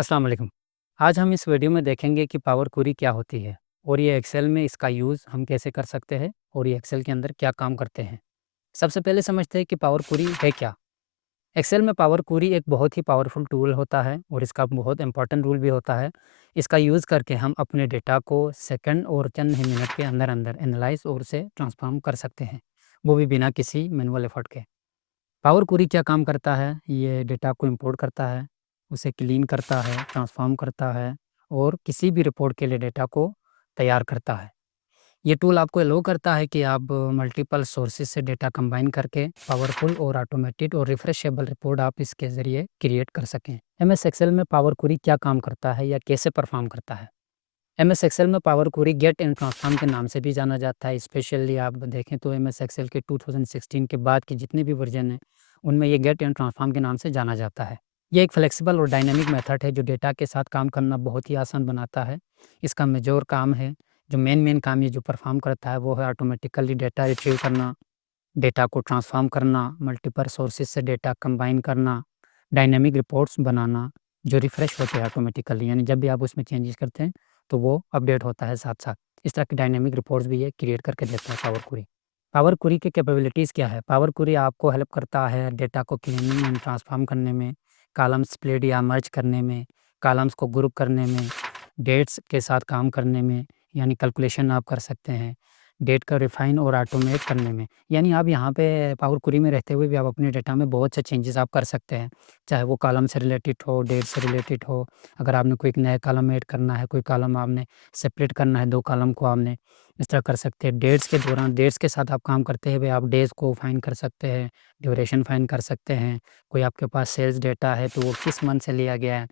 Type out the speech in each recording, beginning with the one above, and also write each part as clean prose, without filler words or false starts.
अस्सलाम वालेकुम। आज हम इस वीडियो में देखेंगे कि पावर क्वेरी क्या होती है और ये एक्सेल में इसका यूज़ हम कैसे कर सकते हैं और ये एक्सेल के अंदर क्या काम करते हैं। सबसे पहले समझते हैं कि पावर क्वेरी है क्या। एक्सेल में पावर क्वेरी एक बहुत ही पावरफुल टूल होता है और इसका बहुत इंपॉर्टेंट रूल भी होता है। इसका यूज़ करके हम अपने डेटा को सेकंड और चंद ही मिनट के अंदर अंदर एनालाइज और उसे ट्रांसफॉर्म कर सकते हैं, वो भी बिना किसी मैनुअल एफर्ट के। पावर क्वेरी क्या काम करता है? ये डेटा को इंपोर्ट करता है, उसे क्लीन करता है, ट्रांसफ़ॉर्म करता है और किसी भी रिपोर्ट के लिए डेटा को तैयार करता है। ये टूल आपको अलाउ करता है कि आप मल्टीपल सोर्सेज़ से डेटा कंबाइन करके पावरफुल और ऑटोमेटेड और रिफ्रेशेबल रिपोर्ट आप इसके ज़रिए क्रिएट कर सकें। एमएस एक्सेल में पावर क्वेरी क्या काम करता है या कैसे परफ़ॉर्म करता है? एमएस एक्सेल में power query get and transform के नाम से भी जाना जाता है। स्पेशली आप देखें तो एमएस एक्सेल के 2016 के बाद के जितने भी वर्जन हैं, उनमें ये गेट एंड ट्रांसफॉर्म के नाम से जाना जाता है। ये एक फ्लेक्सिबल और डायनामिक मेथड है जो डेटा के साथ काम करना बहुत ही आसान बनाता है। इसका मेजर काम है, जो मेन काम ये जो परफॉर्म करता है वो है ऑटोमेटिकली डेटा रिट्रीव करना, डेटा को ट्रांसफ़ॉर्म करना, मल्टीपल सोर्सेज़ से डेटा कंबाइन करना, डायनामिक रिपोर्ट्स बनाना, जो रिफ्रेश होते हैं ऑटोमेटिकली, यानी जब भी आप उसमें चेंजेस करते हैं, तो वो अपडेट होता है साथ-साथ। इस तरह की डायनामिक रिपोर्ट्स भी ये क्रिएट करके देता है पावर क्वेरी। पावर क्वेरी की कैपेबिलिटीज़ क्या है? पावर क्वेरी आपको हेल्प करता है डेटा को क्लीनिंग एंड ट्रांसफ़ॉर्म करने में, कॉलम्स स्प्लिट या मर्ज करने में, कॉलम्स को ग्रुप करने में, डेट्स के साथ काम करने में, यानी कैलकुलेशन आप कर सकते हैं। डेट का रिफाइन और ऑटोमेट करने में, यानी आप यहाँ पे पावर क्वेरी में रहते हुए भी आप अपने डेटा में बहुत से चेंजेस आप कर सकते हैं। चाहे वो कॉलम से रिलेटेड हो, डेट से रिलेटेड हो, अगर आपने कोई एक नया कॉलम ऐड करना है, कोई कॉलम आपने सेपरेट करना है, 2 कॉलम को आपने इस तरह कर सकते हैं। डेट्स के दौरान डेट्स के साथ आप काम करते हुए आप डेज़ को फाइंड कर सकते हैं, ड्यूरेशन फाइंड कर सकते हैं। कोई आपके पास सेल्स डेटा है तो वो किस मंथ से लिया गया है।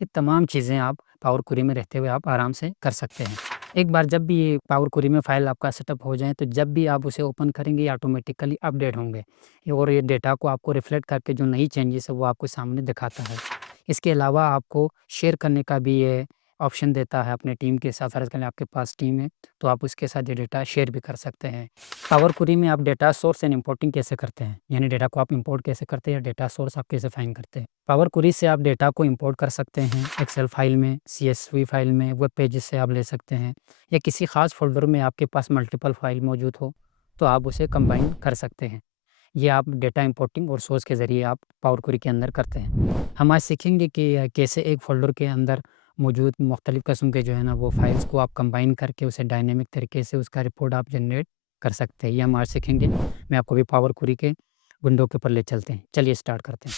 ये तमाम चीज़ें आप पावर क्वेरी में रहते हुए आप आराम से कर सकते हैं। एक बार जब भी ये पावर क्वेरी में फ़ाइल आपका सेटअप हो जाए, तो जब भी आप उसे ओपन करेंगे, ये ऑटोमेटिकली अपडेट होंगे और ये डेटा को आपको रिफ्लेक्ट करके जो नई चेंजेस है, वो आपको सामने दिखाता है। इसके अलावा आपको शेयर करने का भी ये ऑप्शन देता है अपने टीम के साथ। फ़र्ज़ करें आपके पास टीम है, तो आप उसके साथ ये डेटा शेयर भी कर सकते हैं। पावर क्वेरी में आप डेटा सोर्स एंड इम्पोर्टिंग कैसे करते हैं? यानी डेटा को आप इम्पोर्ट कैसे करते हैं या डेटा सोर्स आप कैसे फाइंड करते हैं? पावर क्वेरी से आप डेटा को इम्पोर्ट कर सकते हैं, एक्सेल फ़ाइल में, सीएसवी फ़ाइल में, वेब पेजेज़ से आप ले सकते हैं। या किसी ख़ास फ़ोल्डर में आपके पास मल्टीपल फ़ाइल मौजूद हो, तो आप उसे कंबाइन कर सकते हैं। ये आप डेटा इंपोर्टिंग और सोर्स के ज़रिए आप पावर क्वेरी के अंदर करते हैं। हम आज सीखेंगे कि कैसे एक फ़ोल्डर के अंदर मौजूद मुख्तलिफ़ किस्म के जो है ना वो फ़ाइल्स को आप कंबाइन करके उसे डायनामिक तरीके से उसका रिपोर्ट आप जनरेट कर सकते हैं। ये हम आज सीखेंगे। मैं आपको अभी पावर क्वेरी के विंडो के ऊपर ले चलते हैं। चलिए स्टार्ट करते हैं।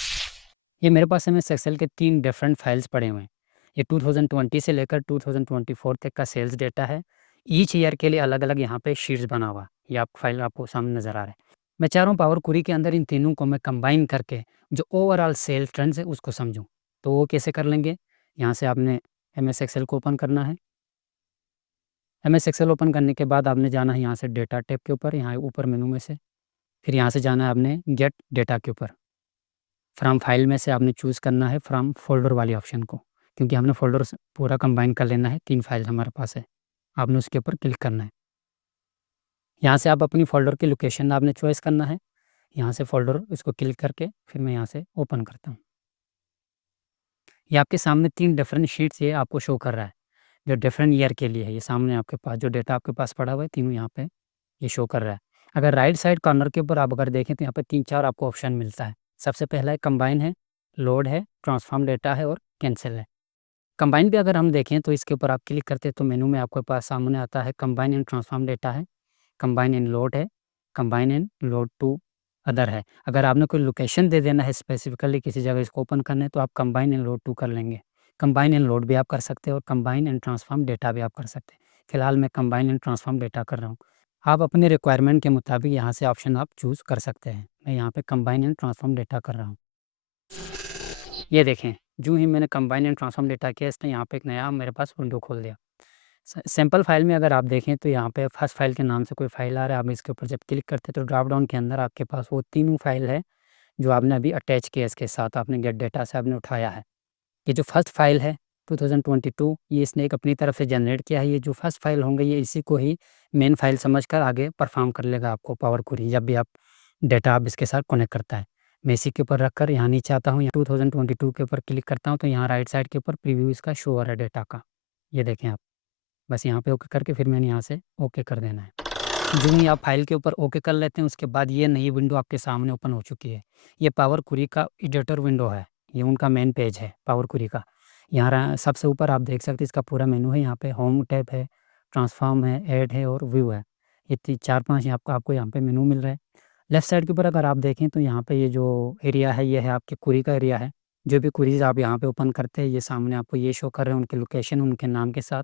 ये मेरे पास एमएस एक्सेल के 3 डिफरेंट फाइल्स पड़े हुए हैं। ये 2020 से लेकर 2024 तक का सेल्स डेटा है। ईच ईयर के लिए अलग-अलग यहाँ पे शीट्स बना हुआ है। ये आप फाइल आपको सामने नज़र आ रहा है। मैं चाह रहा हूँ पावर क्वेरी के अंदर इन तीनों को मैं कंबाइन करके जो ओवरऑल सेल ट्रेंड्स है उसको समझूँ। तो वो कैसे कर लेंगे? यहाँ से आपने एमएस एक्सेल को ओपन करना है। एमएस एक्सेल ओपन करने के बाद आपने जाना है यहाँ से डेटा टैब के ऊपर, यहाँ ऊपर मेनू में से। फिर यहाँ से जाना है आपने गेट डेटा के ऊपर। फ्रॉम फाइल में से आपने चूज़ करना है फ्रॉम फ़ोल्डर वाले ऑप्शन को, क्योंकि हमने फ़ोल्डर्स पूरा कंबाइन कर लेना है, 3 फाइल हमारे पास है। आपने उसके ऊपर क्लिक करना है। यहाँ से आप अपनी फ़ोल्डर की लोकेशन आपने चॉइस करना है। यहाँ से फ़ोल्डर इसको क्लिक करके फिर मैं यहाँ से ओपन करता हूँ। ये आपके सामने 3 डिफरेंट शीट्स ये आपको शो कर रहा है, जो डिफरेंट ईयर के लिए है। ये सामने आपके पास जो डेटा आपके पास पड़ा हुआ है, तीनों यहाँ पे ये शो कर रहा है। अगर राइट साइड कॉर्नर के ऊपर आप अगर देखें तो यहाँ पे 3-4 आपको ऑप्शन मिलता है। सबसे पहला है कंबाइन है, लोड है, ट्रांसफॉर्म डेटा है और कैंसल है। कंबाइन पे अगर हम देखें तो इसके ऊपर आप क्लिक करते हैं तो मेनू में आपके पास सामने आता है कंबाइन एंड ट्रांसफॉर्म डेटा है, कंबाइन एंड लोड है, combine and load to other है। अगर आपने कोई लोकेशन दे देना है स्पेसिफिकली किसी जगह इसको ओपन करना है तो आप कंबाइन एंड लोड टू कर लेंगे। कंबाइन एंड लोड भी आप कर सकते हैं और कंबाइन एंड ट्रांसफॉर्म डेटा भी आप कर सकते हैं। फिलहाल मैं कंबाइन एंड ट्रांसफॉर्म डेटा कर रहा हूँ। आप अपने रिक्वायरमेंट के मुताबिक यहाँ से ऑप्शन आप चूज़ कर सकते हैं। मैं यहाँ पे कंबाइन एंड ट्रांसफॉर्म डेटा कर रहा हूँ। ये देखें, जो ही मैंने कंबाइन एंड ट्रांसफॉर्म डेटा किया इसने यहाँ पे एक नया मेरे पास विंडो खोल दिया। सैंपल फाइल में अगर आप देखें तो यहाँ पे फर्स्ट फाइल के नाम से कोई फाइल आ रहा है, आप इसके ऊपर जब क्लिक करते हैं तो ड्रॉप डाउन के अंदर आपके पास वो तीनों फाइल है जो आपने अभी अटैच किया इसके साथ, आपने गेट डेटा से आपने उठाया है। ये जो फर्स्ट फाइल है 2022, ये इसने एक अपनी तरफ से जनरेट किया है। ये जो फर्स्ट फाइल होंगे ये इसी को ही मेन फाइल समझकर आगे परफॉर्म कर लेगा आपको पावर क्वेरी, जब भी आप डेटा आप इसके साथ कनेक्ट करता है। मैं इसी के ऊपर रखकर यहाँ नीचे आता हूँ, 2022 के ऊपर क्लिक करता हूँ, तो यहाँ राइट साइड के ऊपर प्रीव्यू इसका शो हो रहा है डेटा का। ये देखें आप, बस यहाँ पे ओके करके फिर मैंने यहाँ से ओके कर देना है। जो ही आप फाइल के ऊपर ओके कर लेते हैं, उसके बाद ये नई विंडो आपके सामने ओपन हो चुकी है। ये पावर क्वेरी का एडिटर विंडो है, ये उनका मेन पेज है पावर क्वेरी का। यहाँ सबसे ऊपर आप देख सकते हैं इसका पूरा मेनू है, यहाँ पे होम टैब है, ट्रांसफॉर्म है, ऐड है और व्यू है। ये 4-5 आपको यहाँ पे मेनू मिल रहा है। लेफ्ट साइड के ऊपर अगर आप देखें तो यहाँ पे ये जो एरिया है, ये है आपके क्वेरी का एरिया है। जो भी क्वेरीज आप यहाँ पे ओपन करते हैं, ये सामने आपको ये शो कर रहे हैं, उनके लोकेशन, उनके नाम के साथ।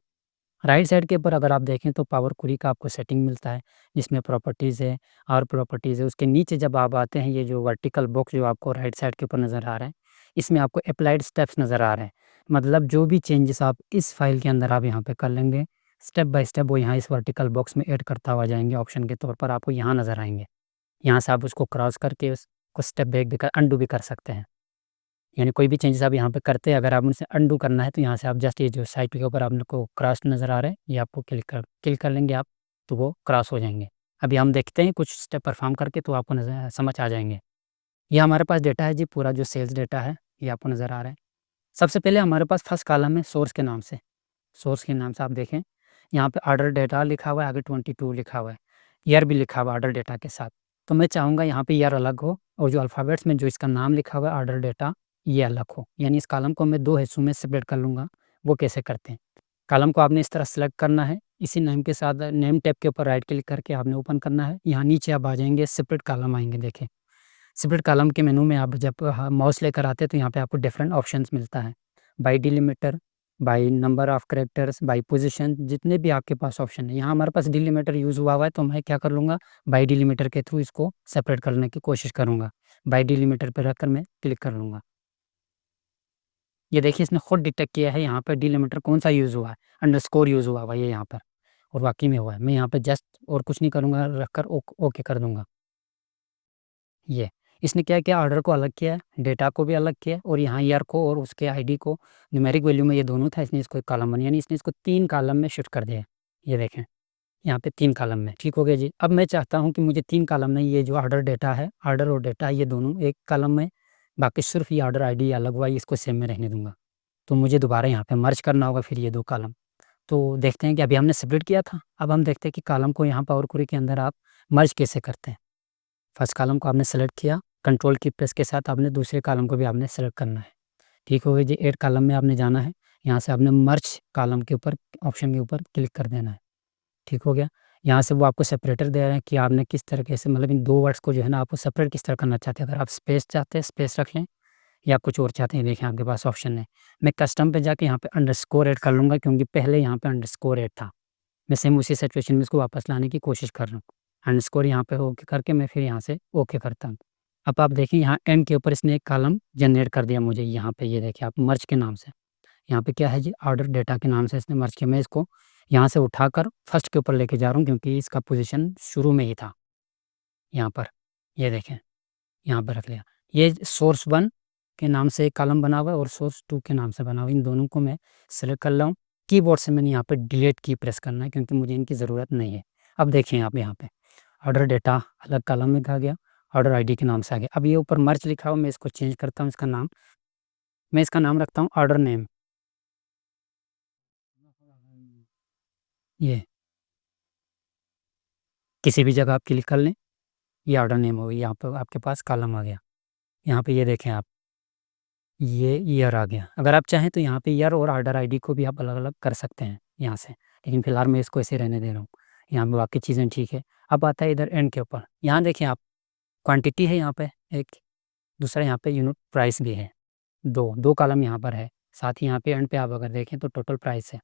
राइट साइड के ऊपर अगर आप देखें तो पावर क्वेरी का आपको सेटिंग मिलता है, जिसमें प्रॉपर्टीज़ है और प्रॉपर्टीज़ है। उसके नीचे जब आप आते हैं, ये जो वर्टिकल बॉक्स जो आपको राइट साइड के ऊपर नज़र आ रहा है, इसमें आपको अप्लाइड स्टेप्स नज़र आ रहे हैं। मतलब जो भी चेंजेस आप इस फाइल के अंदर आप यहाँ पे कर लेंगे, स्टेप बाय स्टेप वो यहाँ इस वर्टिकल बॉक्स में ऐड करता हुआ जाएँगे, ऑप्शन के तौर पर आपको यहाँ नज़र आएँगे। यहाँ से आप उसको क्रॉस करके उसको स्टेप बैक भी कर अनडू भी कर सकते हैं। यानी कोई भी चेंजेस आप यहाँ पे करते हैं, अगर आप उनसे अनडू करना है तो यहाँ से आप जस्ट ये जो साइड के ऊपर आपको क्रॉस नज़र आ रहा है, ये आपको क्लिक कर लेंगे आप, तो वो क्रॉस हो जाएँगे। अभी हम देखते हैं कुछ स्टेप परफ़ॉर्म करके, तो आपको नज़र समझ आ जाएँगे। ये हमारे पास डेटा है जी, पूरा जो सेल्स डेटा है, ये आपको नज़र आ रहा है। सबसे पहले हमारे पास फर्स्ट कॉलम है सोर्स के नाम से। सोर्स के नाम से आप देखें, यहाँ पे ऑर्डर डेटा लिखा हुआ है, आगे 22 लिखा हुआ है, ईयर भी लिखा हुआ है ऑर्डर डेटा के साथ। तो मैं चाहूँगा यहाँ पे ईयर अलग हो और जो अल्फ़ाबेट्स में जो इसका नाम लिखा हुआ है ऑर्डर डेटा, ये अलग हो। यानी इस कॉलम को मैं 2 हिस्सों में सेपरेट कर लूँगा। वो कैसे करते हैं? कॉलम को आपने इस तरह सेलेक्ट करना है, इसी नेम के साथ नेम टैब के ऊपर राइट क्लिक करके आपने ओपन करना है। यहाँ नीचे आप आ जाएँगे, सेपरेट कॉलम आएँगे, देखें। सेपरेट कॉलम के मेनू में आप जब माउस लेकर आते हैं तो यहाँ पे आपको डिफरेंट ऑप्शंस मिलता है। By delimiter, by number of characters, by position, जितने भी आपके पास ऑप्शन है। यहाँ हमारे पास डिलिमीटर यूज़ हुआ है, तो मैं क्या कर लूँगा, बाय डिलिमीटर के थ्रू इसको सेपरेट करने की कोशिश करूँगा। बाय डिलिमीटर पे रखकर मैं क्लिक कर लूँगा। ये देखिए इसने खुद डिटेक्ट किया है यहाँ पे डिलिमीटर कौन-सा यूज़ हुआ है, अंडरस्कोर यूज़ हुआ है ये यहाँ पर, और वाक़ई में हुआ है। मैं यहाँ पे जस्ट और कुछ नहीं करूँगा, रखकर ओके कर दूँगा। ये, इसने क्या किया, ऑर्डर को अलग किया है, डेटा को भी अलग किया है और यहाँ ईयर को और उसके आईडी को, न्यूमेरिक वैल्यू में ये दोनों था, इसने इसको एक कॉलम बना, यानी इसने इसको 3 कॉलम में शिफ्ट कर दिया है। ये देखें, यहाँ पे 3 कॉलम में, ठीक हो गया जी। अब मैं चाहता हूँ कि मुझे 3 कॉलम में ये जो ऑर्डर डेटा है, ऑर्डर और डेटा ये दोनों एक कॉलम में, बाकी सिर्फ़ ये ऑर्डर आईडी अलग हुआ है, इसको सेम में रहने दूँगा। तो मुझे दोबारा यहाँ पे मर्ज करना होगा फिर ये 2 कॉलम। तो देखते हैं कि अभी हमने सेपरेट किया था, अब हम देखते हैं कि कॉलम को यहाँ पावर क्वेरी के अंदर आप मर्ज कैसे करते हैं। फर्स्ट कॉलम को आपने सेलेक्ट किया, कंट्रोल की प्रेस के साथ आपने दूसरे कॉलम को भी आपने सेलेक्ट करना है। ठीक हो गया जी, ऐड कॉलम में आपने जाना है, यहाँ से आपने मर्ज कॉलम के ऊपर ऑप्शन के ऊपर क्लिक कर देना है। ठीक हो गया? यहाँ से वो आपको सेपरेटर दे रहे हैं कि आपने किस तरीके से, मतलब इन 2 वर्ड्स को जो है ना आपको सेपरेट किस तरह करना चाहते हैं। अगर आप स्पेस चाहते हैं, स्पेस रख लें, या कुछ और चाहते हैं, देखिए आपके पास ऑप्शन है। मैं कस्टम पे जाके यहाँ पे अंडरस्कोर ऐड कर लूँगा, क्योंकि पहले यहाँ पे अंडरस्कोर ऐड था। मैं सेम उसी सिचुएशन में इसको वापस लाने की कोशिश कर रहा हूँ। अंडरस्कोर यहाँ पे ओके करके मैं फिर यहाँ से ओके करता हूँ। अब आप देखिए यहाँ एंड के ऊपर इसने एक कॉलम जनरेट कर दिया मुझे, यहाँ पे ये देखिए आप, मर्ज के नाम से। यहाँ पे क्या है जी, ऑर्डर डेटा के नाम से इसने मर्ज किया। मैं इसको यहाँ से उठाकर फर्स्ट के ऊपर लेके जा रहा हूँ, क्योंकि इसका पोज़ीशन शुरू में ही था, यहाँ पर। ये देखें, यहाँ पे रख लिया। ये सोर्स 1 के नाम से एक कॉलम बना हुआ है और सोर्स 2 के नाम से बना हुआ है। इन दोनों को मैं सेलेक्ट कर रहा हूँ। कीबोर्ड से मैंने यहाँ पे डिलीट की प्रेस करना है, क्योंकि मुझे इनकी ज़रूरत नहीं है। अब देखिए आप यहाँ पे ऑर्डर डेटा अलग कॉलम में आ गया, ऑर्डर आईडी के नाम से आ गया। अब ये ऊपर मर्ज लिखा हुआ, मैं इसको चेंज करता हूँ, इसका नाम, मैं इसका नाम रखता हूँ ऑर्डर नेम। ये किसी भी जगह आप क्लिक कर लें, ये ऑर्डर नेम हो गई, यहाँ पे आपके पास कॉलम आ गया। यहाँ पे ये देखें आप, ये ईयर आ गया। अगर आप चाहें तो यहाँ पे ईयर और ऑर्डर आईडी को भी आप अलग-अलग कर सकते हैं यहाँ से, लेकिन फ़िलहाल मैं इसको ऐसे रहने दे रहा हूँ। यहाँ पे बाकी चीज़ें ठीक है। अब आता है इधर एंड के ऊपर, यहाँ देखें आप, क्वांटिटी है यहाँ पे एक, दूसरा यहाँ पे यूनिट प्राइस भी है। 2 कॉलम यहाँ पर है। साथ ही यहाँ पे एंड पे आप अगर देखें तो टोटल प्राइस है।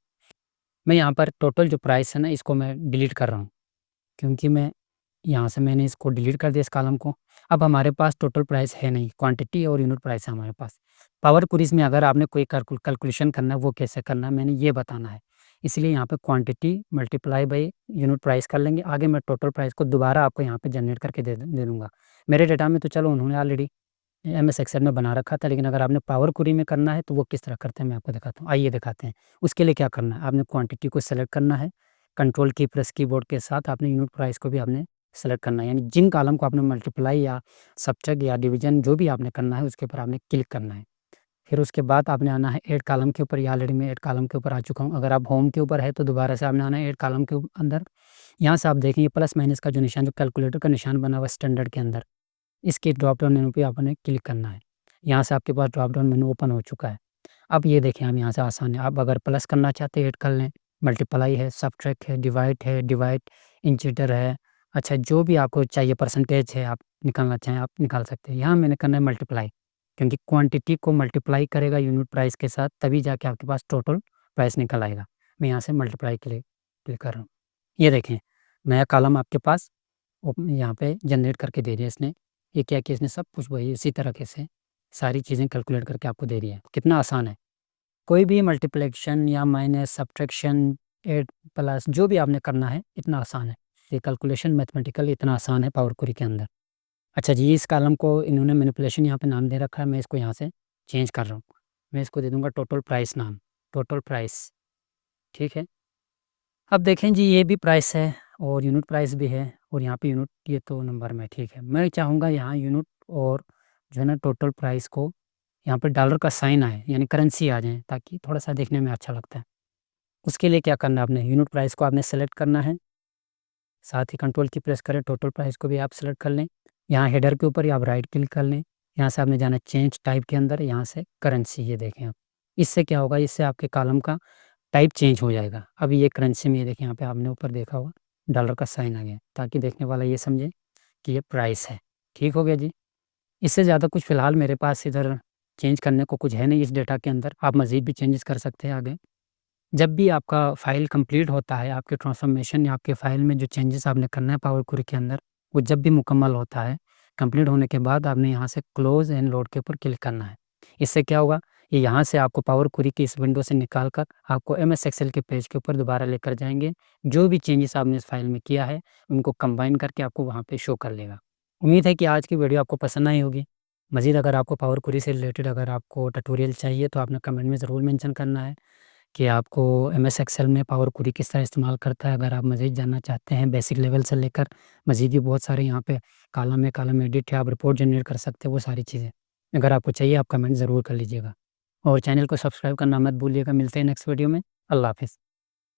मैं यहाँ पर टोटल जो प्राइस है ना, इसको मैं डिलीट कर रहा हूँ, क्योंकि यहाँ से मैंने इसको डिलीट कर दिया इस कॉलम को। अब हमारे पास टोटल प्राइस है नहीं, क्वांटिटी और यूनिट प्राइस है हमारे पास। पावर क्वेरीज़ में अगर आपने कोई कैलकुलेशन करना है, वो कैसे करना है, मैंने ये बताना है। इसलिए यहाँ पे quantity multiply by unit price कर लेंगे। आगे मैं टोटल प्राइस को दोबारा आपको यहाँ पे जनरेट करके दे दूँगा। मेरे डेटा में तो चलो उन्होंने ऑलरेडी एमएस एक्सेल में बना रखा था, लेकिन अगर आपने पावर क्वेरी में करना है तो वो किस तरह करते हैं मैं आपको दिखाता हूँ। आइए दिखाते हैं। उसके लिए क्या करना है, आपने क्वांटिटी को सेलेक्ट करना है, कंट्रोल की प्रेस कीबोर्ड के साथ आपने यूनिट प्राइस को भी आपने सेलेक्ट करना है, यानी जिन कॉलम को आपने मल्टीप्लाई या सब्ट्रैक्ट या डिवीज़न जो भी आपने करना है उसके ऊपर आपने क्लिक करना है। फिर उसके बाद आपने आना है ऐड कॉलम के ऊपर, या ऑलरेडी मैं ऐड कॉलम के ऊपर आ चुका हूँ। अगर आप होम के ऊपर है तो दोबारा से आपने आना है ऐड कॉलम के अंदर। यहाँ से आप देखेंगे प्लस माइनस का जो निशान, जो कैलकुलेटर का निशान बना हुआ है स्टैंडर्ड के अंदर, इसके ड्रॉप डाउन मेनू पे आपने क्लिक करना है। यहाँ से आपके पास ड्रॉप डाउन मेनू ओपन हो चुका है। अब ये देखें, हम यहाँ से आसान है, आप अगर प्लस करना चाहते हैं ऐड कर लें, मल्टीप्लाई है, सब्ट्रैक्ट है, डिवाइड, इंटीजर है, अच्छा जो भी आपको चाहिए, परसेंटेज है, आप निकालना चाहें आप निकाल सकते हैं। यहाँ मैंने करना है मल्टीप्लाई, क्योंकि क्वांटिटी को मल्टीप्लाई करेगा यूनिट प्राइस के साथ, तभी जाके आपके पास टोटल प्राइस निकल आएगा। मैं यहाँ से मल्टीप्लाई के लिए क्लिक कर रहा हूँ। ये देखें, नया कॉलम आपके पास यहाँ पे जनरेट करके दे दिया इसने। ये क्या कि इसने सब कुछ वही इसी तरीके से सारी चीज़ें कैलकुलेट करके आपको दे रही है। कितना आसान है। कोई भी मल्टीप्लिकेशन या माइनस, सब्ट्रैक्शन, ऐड, प्लस जो भी आपने करना है इतना आसान है। ये कैलकुलेशन मैथमेटिकल इतना आसान है पावर क्वेरी के अंदर। अच्छा जी, इस कॉलम को इन्होंने मैनिपुलेशन यहाँ पे नाम दे रखा है, मैं इसको यहाँ से चेंज कर रहा हूँ। मैं इसको दे दूँगा टोटल प्राइस नाम, टोटल प्राइस, ठीक है। अब देखें जी, ये भी प्राइस है और यूनिट प्राइस भी है, और यहाँ पे यूनिट ये तो नंबर में ठीक है। मैं चाहूँगा यहाँ यूनिट और जो है ना टोटल प्राइस को यहाँ पे डॉलर का साइन आए, यानी करेंसी आ जाए, ताकि थोड़ा-सा देखने में अच्छा लगता है। उसके लिए क्या करना है आपने, यूनिट प्राइस को आपने सेलेक्ट करना है, साथ ही कंट्रोल की प्रेस करें, टोटल प्राइस को भी आप सेलेक्ट कर लें। यहाँ हेडर के ऊपर ही आप राइट क्लिक कर लें। यहाँ से आपने जाना है चेंज टाइप के अंदर, यहाँ से करेंसी, ये देखें आप। इससे क्या होगा, इससे आपके कॉलम का टाइप चेंज हो जाएगा। अभी ये करेंसी में ये देखिए, यहाँ पे आपने ऊपर देखा होगा डॉलर का साइन आ गया, ताकि देखने वाला ये समझे कि ये प्राइस है। ठीक हो गया जी। इससे ज़्यादा कुछ फ़िलहाल मेरे पास इधर चेंज करने को कुछ है नहीं इस डेटा के अंदर। आप मज़ीद भी चेंजेस कर सकते हैं आगे। जब भी आपका फ़ाइल कंप्लीट होता है, आपके ट्रांसफ़ॉर्मेशन या आपके फ़ाइल में जो चेंजेस आपने करना है पावर क्वेरी के अंदर, वो जब भी मुकम्मल होता है, कंप्लीट होने के बाद आपने यहाँ से क्लोज़ एंड लोड के ऊपर क्लिक करना है। इससे क्या होगा, ये यहाँ से आपको पावर क्वेरी की इस विंडो से निकाल कर आपको एमएस एक्सेल के पेज के ऊपर दोबारा लेकर जाएँगे। जो भी चेंजेस आपने इस फ़ाइल में किया है, उनको कंबाइन करके आपको वहाँ पे शो कर लेगा। उम्मीद है कि आज की वीडियो आपको पसंद आई होगी। मज़ीद अगर आपको पावर क्वेरी से रिलेटेड अगर आपको ट्यूटोरियल चाहिए, तो आपने कमेंट में ज़रूर मेंशन करना है कि आपको एमएस एक्सेल में पावर क्वेरी किस तरह इस्तेमाल करता है। अगर आप मज़ीद जानना चाहते हैं बेसिक लेवल से लेकर मज़ीद भी बहुत सारे यहाँ पे कॉलम है, कॉलम एडिट है, आप रिपोर्ट जनरेट कर सकते हैं, वो सारी चीज़ें। अगर आपको चाहिए आप कमेंट ज़रूर कर लीजिएगा, और चैनल को सब्सक्राइब करना मत भूलिएगा। मिलते हैं नेक्स्ट वीडियो में। अल्लाह हाफ़िज़।